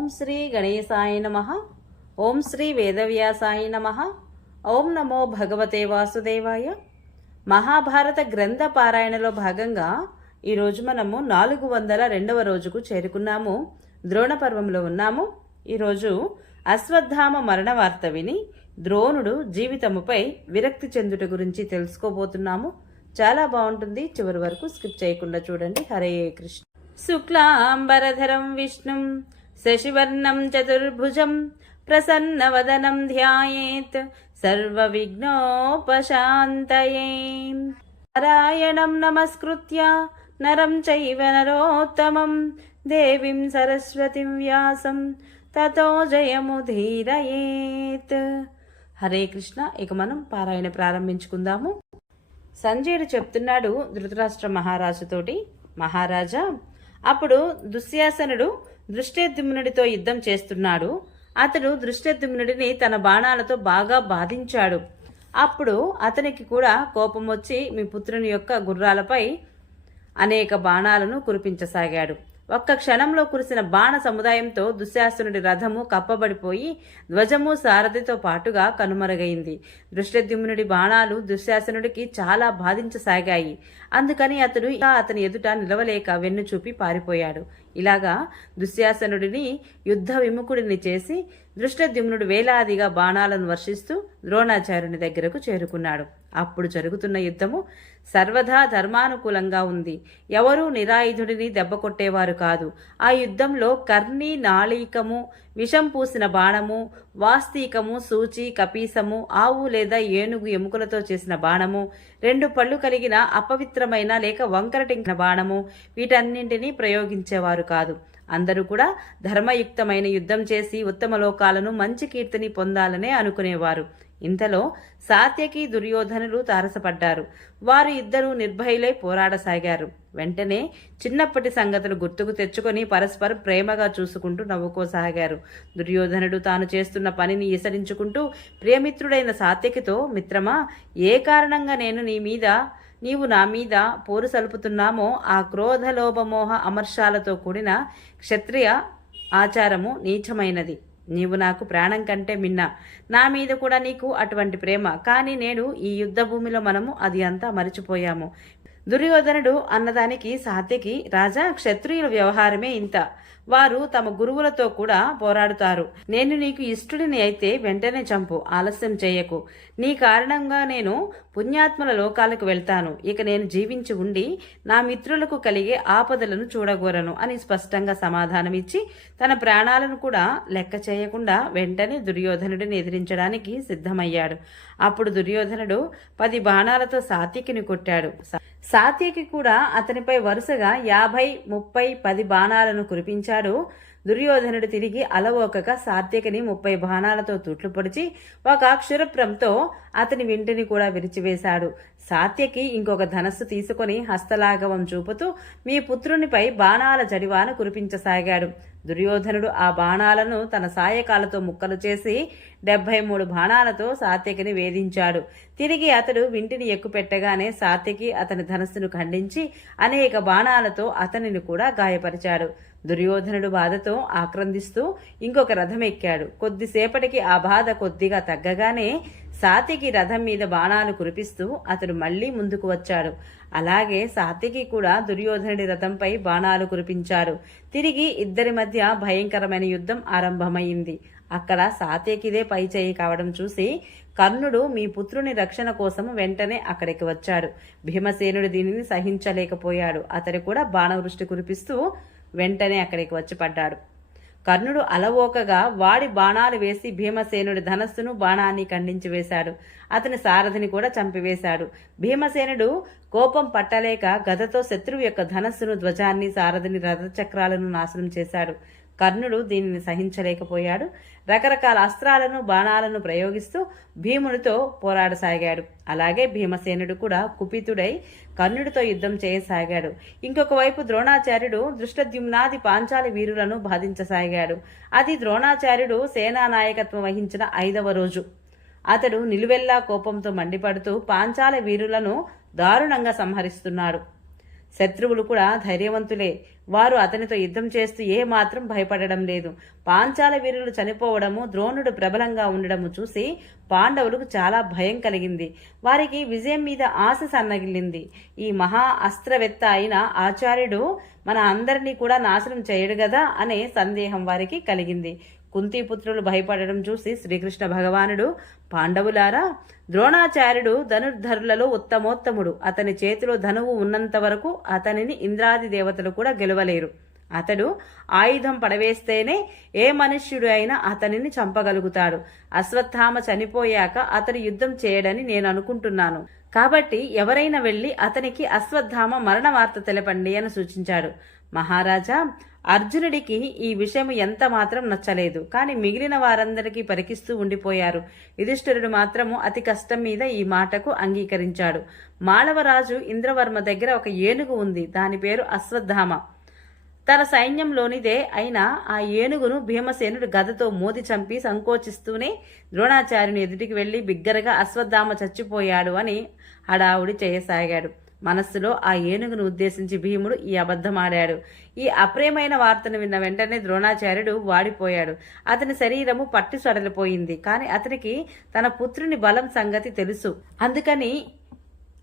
ఓం శ్రీ గణేశాయ నమః. ఓం శ్రీ వేదవ్యాసాయ నమః. ఓం నమో భగవతే వాసుదేవాయ. మహాభారత గ్రంథ పారాయణలో భాగంగా ఈరోజు మనము 402వ రోజుకు చేరుకున్నాము. ద్రోణ పర్వంలో ఉన్నాము. ఈరోజు అశ్వత్థామ మరణ వార్త విని ద్రోణుడు జీవితముపై విరక్తి చెందుట గురించి తెలుసుకోబోతున్నాము. చాలా బాగుంటుంది, చివరి వరకు స్కిప్ చేయకుండా చూడండి. హరే కృష్ణ. శుక్లాంబరధరం విష్ణుం శశివర్ణం చతుర్భుజం ప్రసన్నవదనం ధ్యాయేత్ సర్వవిఘ్నోపశాంతయే. నారాయణం నమస్కృత్య నరం చైవ నరోత్తమం దేవీం సరస్వతిం వ్యాసం తతో జయముదీరయేత్. హరే కృష్ణ. ఇక మనం పారాయణ ప్రారంభించుకుందాము. సంజయుడు చెప్తున్నాడు ధృతరాష్ట్ర మహారాజుతోటి, మహారాజా, అప్పుడు దుశ్శాసనుడు దృష్టద్యుమ్నుడితో యుద్ధం చేస్తున్నాడు. అతడు దృష్టద్యుమ్నుడిని తన బాణాలతో బాగా బాధించాడు. అప్పుడు అతనికి కూడా కోపం వచ్చి మీ పుత్రుని యొక్క గుర్రాలపై అనేక బాణాలను కురిపించసాగాడు. ఒక్క క్షణంలో కురిసిన బాణ సముదాయంతో దుశ్శాసనుడి రథము కప్పబడిపోయి ధ్వజము సారథితో పాటుగా కనుమరుగైంది. దృష్టద్యుమ్నుడి బాణాలు దుశ్శాసనుడికి చాలా బాధించసాగాయి. అందుకని అతని ఎదుట నిలవలేక వెన్ను చూపి పారిపోయాడు. ఇలాగా దుశ్శాసనుడిని యుద్ధ విముఖుడిని చేసి దృష్టద్యుమ్నుడు వేలాదిగా బాణాలను వర్షిస్తూ ద్రోణాచార్యుని దగ్గరకు చేరుకున్నాడు. అప్పుడు జరుగుతున్న యుద్ధము సర్వదా ధర్మానుకూలంగా ఉంది. ఎవరూ నిరాయుధుడిని దెబ్బ కొట్టేవారు కాదు. ఆ యుద్ధంలో కర్ణి, నాళీకము, విషం పూసిన బాణము, వాస్తీకము, సూచి, కపీసము, ఆవు లేదా ఏనుగు ఎముకలతో చేసిన బాణము, 2 పళ్ళు కలిగిన అపవిత్రమైన లేక వంకరటించిన బాణము, వీటన్నింటినీ ప్రయోగించేవారు కాదు. అందరూ కూడా ధర్మయుక్తమైన యుద్ధం చేసి ఉత్తమ లోకాలను, మంచి కీర్తిని పొందాలనే అనుకునేవారు. ఇంతలో సాత్యకి, దుర్యోధనులు తారసపడ్డారు. వారు ఇద్దరూ నిర్భయులై పోరాడసాగారు. వెంటనే చిన్నప్పటి సంగతులు గుర్తుకు తెచ్చుకొని పరస్పరం ప్రేమగా చూసుకుంటూ నవ్వుకోసాగారు. దుర్యోధనుడు తాను చేస్తున్న పనిని ఈసరించుకుంటూ ప్రియమిత్రుడైన సాత్యకితో, మిత్రమా, ఏ కారణంగా నీవు నా మీద పోరు సలుపుతున్నామో ఆ క్రోధ, లోభమోహ అమర్షాలతో కూడిన క్షత్రియ ఆచారము నీచమైనది. నీవు నాకు ప్రాణం కంటే మిన్న. నా మీద కూడా నీకు అటువంటి ప్రేమ. కానీ నేడు ఈ యుద్ధ భూమిలో మనము అది అంతా మరిచిపోయాము. దుర్యోధనుడు అన్నదానికి సాత్యకి, రాజా, క్షత్రియుల వ్యవహారమే ఇంత. వారు తమ గురువులతో కూడా పోరాడుతారు. నేను నీకు ఇష్టుడిని అయితే వెంటనే చంపు, ఆలస్యం చేయకు. నీ కారణంగా నేను పుణ్యాత్మల లోకాలకు వెళ్తాను. ఇక నేను జీవించి ఉండి నా మిత్రులకు కలిగే ఆపదలను చూడగోరను అని స్పష్టంగా సమాధానమిచ్చి తన ప్రాణాలను కూడా లెక్క చేయకుండా వెంటనే దుర్యోధనుడిని ఎదిరించడానికి సిద్ధమయ్యాడు. అప్పుడు దుర్యోధనుడు 10 బాణాలతో సాత్యకిని కొట్టాడు. సాత్యకి కూడా అతనిపై వరుసగా 50, 30, 10 బాణాలను కురిపించాడు. దుర్యోధనుడు తిరిగి అలవోకగా సాత్యకిని 30 బాణాలతో తూట్లు పొడిచి ఒక క్షురప్రంతో అతని వింటిని కూడా విరిచివేశాడు. సాత్యకి ఇంకొక ధనస్సు తీసుకొని హస్తలాఘవం చూపుతూ మీ పుత్రునిపై బాణాల జడివాన కురిపించసాగాడు. దుర్యోధనుడు ఆ బాణాలను తన సాయకాలతో ముక్కలు చేసి 73 బాణాలతో సాత్యకిని వేధించాడు. తిరిగి అతడు వింటిని ఎక్కుపెట్టగానే సాత్యకి అతని ధనస్సును ఖండించి అనేక బాణాలతో అతనిని కూడా గాయపరిచాడు. దుర్యోధనుడు బాధతో ఆక్రందిస్తూ ఇంకొక రథం ఎక్కాడు. కొద్దిసేపటికి ఆ బాధ కొద్దిగా తగ్గగానే సాత్యకి రథం మీద బాణాలు కురిపిస్తూ అతడు మళ్లీ ముందుకు వచ్చాడు. అలాగే సాత్యకి కూడా దుర్యోధనుడి రథంపై బాణాలు కురిపించాడు. తిరిగి ఇద్దరి మధ్య భయంకరమైన యుద్ధం ఆరంభమైంది. అక్కడ సాత్యకిదే పై చేయి కావడం చూసి కర్ణుడు మీ పుత్రుని రక్షణ కోసం వెంటనే అక్కడికి వచ్చాడు. భీమసేనుడు దీనిని సహించలేకపోయాడు. అతడు కూడా బాణవృష్టి కురిపిస్తూ వెంటనే అక్కడికి వచ్చి పడ్డాడు. కర్ణుడు అలవోకగా వాడి బాణాలు వేసి భీమసేనుడి ధనస్సును, బాణాన్ని ఖండించి వేశాడు. అతని సారథిని కూడా చంపివేశాడు. భీమసేనుడు కోపం పట్టలేక గదతో శత్రువు యొక్క ధనస్సును, ధ్వజాన్ని, సారథిని, రథచక్రాలను నాశనం చేశాడు. కర్ణుడు దీనిని సహించలేకపోయాడు. రకరకాల అస్త్రాలను, బాణాలను ప్రయోగిస్తూ భీమునితో పోరాడసాగాడు. అలాగే భీమసేనుడు కూడా కుపితుడై కర్ణుడితో యుద్ధం చేయసాగాడు. ఇంకొక వైపు ద్రోణాచార్యుడు దృష్టద్యుమ్నాది పాంచాలి వీరులను బాధించసాగాడు. అది ద్రోణాచార్యుడు సేనా నాయకత్వం వహించిన 5వ రోజు. అతడు నిలువెల్లా కోపంతో మండిపడుతూ పాంచాల వీరులను దారుణంగా సంహరిస్తున్నాడు. శత్రువులు కూడా ధైర్యవంతులే. వారు అతనితో యుద్ధం చేస్తూ ఏ మాత్రం భయపడడం లేదు. పాంచాల వీరులు చనిపోవడము, ద్రోణుడు ప్రబలంగా ఉండడము చూసి పాండవులకు చాలా భయం కలిగింది. వారికి విజయం మీద ఆశ సన్నగిల్లింది. ఈ మహా అస్త్రవేత్త అయిన ఆచార్యుడు మన అందరినీ కూడా నాశనం చేయడు గదా అనే సందేహం వారికి కలిగింది. కుంతిపుత్రులు భయపడడం చూసి శ్రీకృష్ణ భగవానుడు, పాండవులారా, ద్రోణాచార్యుడు ధనుర్ధరులలో ఉత్తమోత్తముడు. అతని చేతిలో ధనువు ఉన్నంత వరకు అతనిని ఇంద్రాది దేవతలు కూడా గెలవలేరు. అతడు ఆయుధం పడవేస్తేనే ఏ మనుష్యుడు అయినా అతనిని చంపగలుగుతాడు. అశ్వత్థామ చనిపోయాక అతడు యుద్ధం చేయడని నేను అనుకుంటున్నాను. కాబట్టి ఎవరైనా వెళ్లి అతనికి అశ్వత్థామ మరణ వార్త తెలపండి అని సూచించాడు. మహారాజా, అర్జునుడికి ఈ విషయం ఎంత మాత్రం నచ్చలేదు. కానీ మిగిలిన వారందరికీ పరికిస్తూ ఉండిపోయారు. యుధిష్ఠిరుడు మాత్రము అతి కష్టం మీద ఈ మాటకు అంగీకరించాడు. మాళవరాజు ఇంద్రవర్మ దగ్గర ఒక ఏనుగు ఉంది. దాని పేరు అశ్వత్థామ. తన సైన్యంలోనిదే అయినా ఆ ఏనుగును భీమసేనుడు గదతో మోది చంపి సంకోచిస్తూనే ద్రోణాచార్యుని ఎదుటికి వెళ్లి బిగ్గరగా అశ్వత్థామ చచ్చిపోయాడు అని హడావుడి చేయసాగాడు. మనస్సులో ఆ ఏనుగును ఉద్దేశించి భీముడు ఈ అబద్ధమాడాడు. ఈ అప్రేమైన వార్తను విన్న వెంటనే ద్రోణాచార్యుడు వాడిపోయాడు. అతని శరీరము పట్టి సడలిపోయింది. కాని అతనికి తన పుత్రుని బలం సంగతి తెలుసు. అందుకని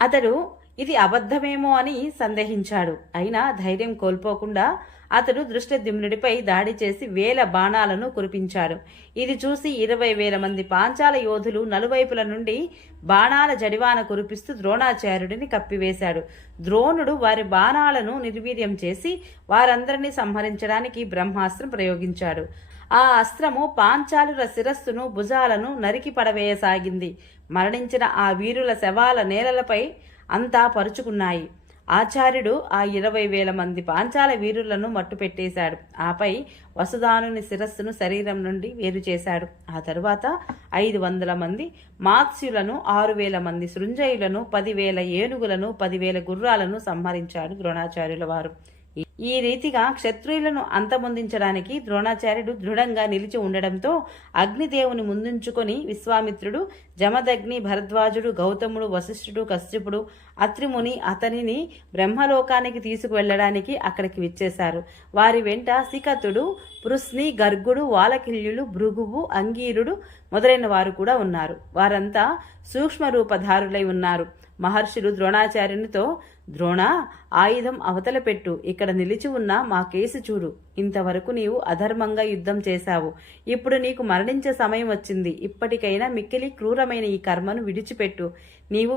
అతడు ఇది అబద్ధమేమో అని సందేహించాడు. అయినా ధైర్యం కోల్పోకుండా అతడు దృష్టద్యుమ్నుడిపై దాడి చేసి 1000 బాణాలను కురిపించాడు. ఇది చూసి 20,000 మంది పాంచాల యోధులు నలువైపుల నుండి బాణాల జడివాన కురిపిస్తూ ద్రోణాచార్యుడిని కప్పివేశాడు. ద్రోణుడు వారి బాణాలను నిర్వీర్యం చేసి వారందరినీ సంహరించడానికి బ్రహ్మాస్త్రం ప్రయోగించాడు. ఆ అస్త్రము పాంచాలుల శిరస్సును, భుజాలను నరికి పడవేయసాగింది. మరణించిన ఆ వీరుల శవాల నేలలపై అంతా పరుచుకున్నాయి. ఆచార్యుడు ఆ 20,000 మంది పాంచాల వీరులను మట్టుపెట్టేశాడు. ఆపై వసుధానుని శిరస్సును శరీరం నుండి వేరు చేశాడు. ఆ తరువాత 500 మంది మాత్స్యులను, 6,000 మంది సృంజయులను, 10,000 ఏనుగులను, 10,000 గుర్రాలను సంహరించాడు ద్రోణాచార్యుల వారు. ఈ రీతిగా క్షత్రియులను అంతమొందించడానికి ద్రోణాచార్యుడు దృఢంగా నిలిచి ఉండడంతో అగ్నిదేవుని ముందుంచుకొని విశ్వామిత్రుడు, జమదగ్ని, భరద్వాజుడు, గౌతముడు, వశిష్ఠుడు, కశ్యపుడు, అత్రిముని అతనిని బ్రహ్మలోకానికి తీసుకువెళ్లడానికి అక్కడికి విచ్చేశారు. వారి వెంట సికతుడు, పృస్ని, గర్గుడు, వాలకిల్యులు, భృగువు, అంగీరుడు మొదలైన వారు కూడా ఉన్నారు. వారంతా సూక్ష్మ రూపధారులై ఉన్నారు. మహర్షులు ద్రోణాచార్యునితో, ద్రోణ, ఆయుధం అవతల పెట్టు. ఇక్కడ నిలిచి ఉన్న మా కేసు చూడు. ఇంతవరకు నీవు అధర్మంగా యుద్ధం చేశావు. ఇప్పుడు నీకు మరణించే సమయం వచ్చింది. ఇప్పటికైనా మిక్కిలి క్రూరమైన ఈ కర్మను విడిచిపెట్టు. నీవు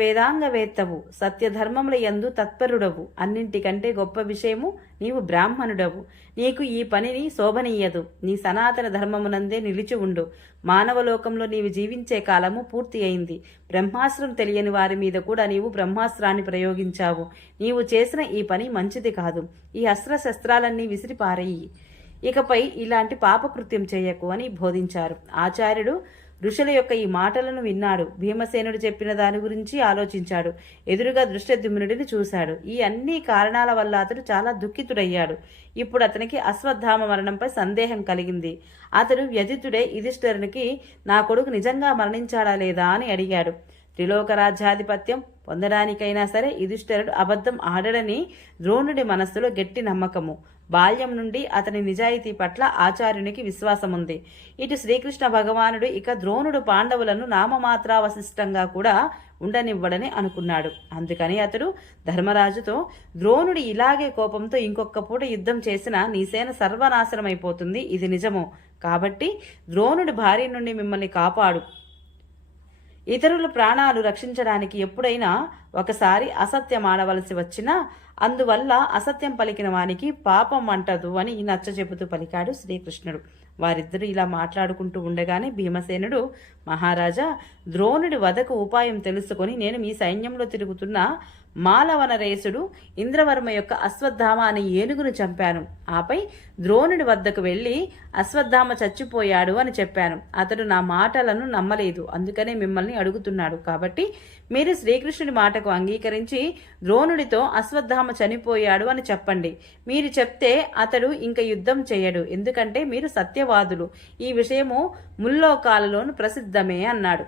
వేదాంగవేత్తవు, సత్యధర్మముల యందు తత్పరుడవు. అన్నింటికంటే గొప్ప విషయము, నీవు బ్రాహ్మణుడవు. నీకు ఈ పనిని శోభనీయదు. నీ సనాతన ధర్మమునందే నిలిచి ఉండు. మానవలోకంలో నీవు జీవించే కాలము పూర్తి అయింది. బ్రహ్మాస్త్రం తెలియని వారి మీద కూడా నీవు బ్రహ్మాస్త్రాన్ని ప్రయోగించావు. నీవు చేసిన ఈ పని మంచిది కాదు. ఈ అస్త్రశస్త్రాలన్నీ విసిరిపారేయి. ఇకపై ఇలాంటి పాపకృత్యం చేయకు అని బోధించారు. ఆచార్యుడు ఋషుల యొక్క ఈ మాటలను విన్నాడు. భీమసేనుడు చెప్పిన దాని గురించి ఆలోచించాడు. ఎదురుగా దృష్టద్యుమ్నుడిని చూశాడు. ఈ అన్ని కారణాల వల్ల అతడు చాలా దుఃఖితుడయ్యాడు. ఇప్పుడు అతనికి అశ్వత్థామ మరణంపై సందేహం కలిగింది. అతడు వ్యధితుడే యుధిష్ఠిరునికి నా కొడుకు నిజంగా మరణించాడా లేదా అని అడిగాడు. త్రిలోక రాజ్యాధిపత్యం పొందడానికైనా సరే యుధిష్ఠిరుడు అబద్ధం ఆడడని ద్రోణుడి మనస్సులో గట్టి నమ్మకము. బాల్యం నుండి అతని నిజాయితీ పట్ల ఆచార్యునికి విశ్వాసముంది. ఇటు శ్రీకృష్ణ భగవానుడు ఇక ద్రోణుడు పాండవులను నామమాత్రావశిష్టంగా కూడా ఉండనివ్వడని అనుకున్నాడు. అందుకని అతడు ధర్మరాజుతో, ద్రోణుడు ఇలాగే కోపంతో ఇంకొక పూట యుద్ధం చేసినా నీ సేన సర్వనాశనమైపోతుంది. ఇది నిజము. కాబట్టి ద్రోణుడి భార్య నుండి మిమ్మల్ని కాపాడు. ఇతరుల ప్రాణాలు రక్షించడానికి ఎప్పుడైనా ఒకసారి అసత్యం ఆడవలసి వచ్చినా అందువల్ల అసత్యం పలికిన వానికి పాపం అంటదు అని నచ్చచెబుతూ పలికాడు శ్రీకృష్ణుడు. వారిద్దరూ ఇలా మాట్లాడుకుంటూ ఉండగానే భీమసేనుడు, మహారాజా, ద్రోణుడి వధకు ఉపాయం తెలుసుకొని నేను మీ సైన్యంలో తిరుగుతున్న మాలవనరేసుడు ఇంద్రవర్మ యొక్క అశ్వత్థామ అనే ఏనుగును చంపాను. ఆపై ద్రోణుడి వద్దకు వెళ్లి అశ్వత్థామ చచ్చిపోయాడు అని చెప్పాను. అతడు నా మాటలను నమ్మలేదు. అందుకనే మిమ్మల్ని అడుగుతున్నాడు. కాబట్టి మీరు శ్రీకృష్ణుడి మాటకు అంగీకరించి ద్రోణుడితో అశ్వత్థామ చనిపోయాడు అని చెప్పండి. మీరు చెప్తే అతడు ఇంక యుద్ధం చేయడు. ఎందుకంటే మీరు సత్యవాదులు. ఈ విషయము ముల్లోకాలలోను ప్రసిద్ధమే అన్నాడు.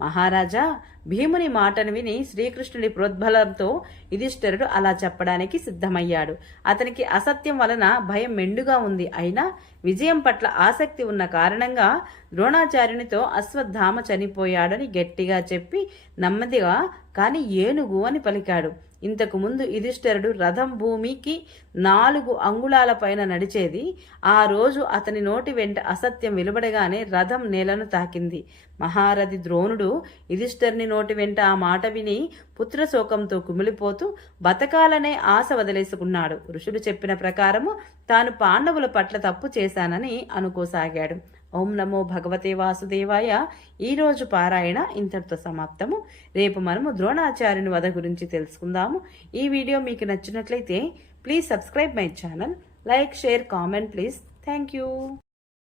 మహారాజా, భీముని మాటను విని శ్రీకృష్ణుడి ప్రోద్బలంతో యుధిష్ఠిరుడు అలా చెప్పడానికి సిద్ధమయ్యాడు. అతనికి అసత్యం వలన భయం మెండుగా ఉంది. అయినా విజయం పట్ల ఆసక్తి ఉన్న కారణంగా ద్రోణాచార్యునితో అశ్వత్థామ చనిపోయాడని గట్టిగా చెప్పి నెమ్మదిగా కాని ఏనుగు అని పలికాడు. ఇంతకు ముందు యుధిష్ఠిరుడు రథం భూమికి 4 అంగుళాల పైన నడిచేది. ఆ రోజు అతని నోటి వెంట అసత్యం వెలువడగానే రథం నేలను తాకింది. మహారథి ద్రోణుడు యుధిష్ఠిరుని నోటి వెంట ఆ మాట విని పుత్రశోకంతో కుమిలిపోతూ బతకాలనే ఆశ వదిలేసుకున్నాడు. ఋషుడు చెప్పిన ప్రకారము తాను పాండవుల పట్ల తప్పు చేశానని అనుకోసాగాడు. ఓం నమో భగవతే వాసుదేవాయ. ఈరోజు పారాయణ ఇంతటితో సమాప్తము. రేపు మనము ద్రోణాచార్యుని వధ గురించి తెలుసుకుందాము. ఈ వీడియో మీకు నచ్చినట్లయితే please subscribe my channel. Like, share, comment please. Thank you.